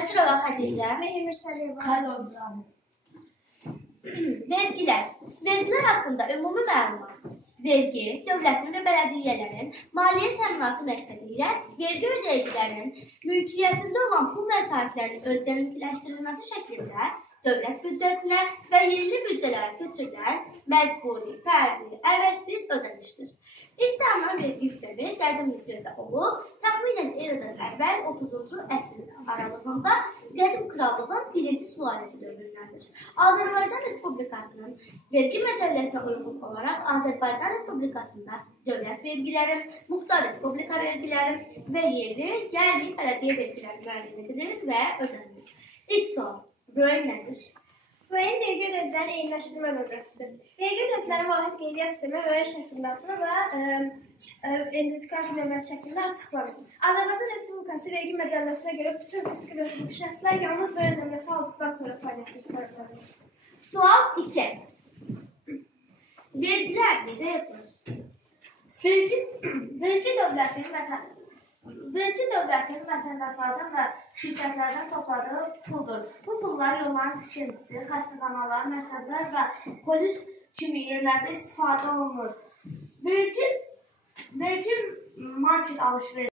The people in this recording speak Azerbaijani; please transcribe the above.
Nəsrova Xədicə. Mehmir Səliyeva. Xəlilcan. Vergilər. Vergilər haqqında ümumi məlumat. Vergi, dövlətin və bələdiyyələrin maliyyə təminatı məqsədi ilə vergi ödəyicilərinin mülkiyyətində olan pul vəsaitlərinin özgənlikləşdirilməsi şəklində dövlət büdcəsinə və yerli büdcələrə köçürülən məcburi, fərdi, əvəzsiz ödənişdir. İlk tanınan vergi sistemi qədim Misirdə olub, təxminən eradan əvvəl 30-cu əsr aralığında qədim krallığın 1-ci sülaləsi dövründəndir. Azərbaycan Respublikasının vergi məcəlləsinə uyğun olaraq Azərbaycan Respublikasında dövlət vergiləri, muxtar respublika vergiləri və yerli, yəni bələdiyyə vergiləri müəyyən edilir və ödənilir. İlk sual. Röy nədir? Röyün vergi ödəyicilərin eyniləşdirmə nöqtəsidir. Vergi ödəyicilərin vahid qeydiyyat sistemi röy şəklində açılır və identifikasyon nömrəsi şəklində açıqlanır. Azərbaycan Respublikası vergi məcəlləsinə görə bütün fiziki və hüquqi şəxslər yalnız röy nömrəsi aldıqdan sonra fəaliyyət göstərir. Sual 2. Vergilər necə yapılır? Vergi dövlətin vətəndaşlardan və şirkətlərdən topladığı puldur. Bu pullar yolların tikintisi, xəstəxanalar, məktəblər və polis kimi yerlərdə istifadə olunur. Vergi market alış-veriş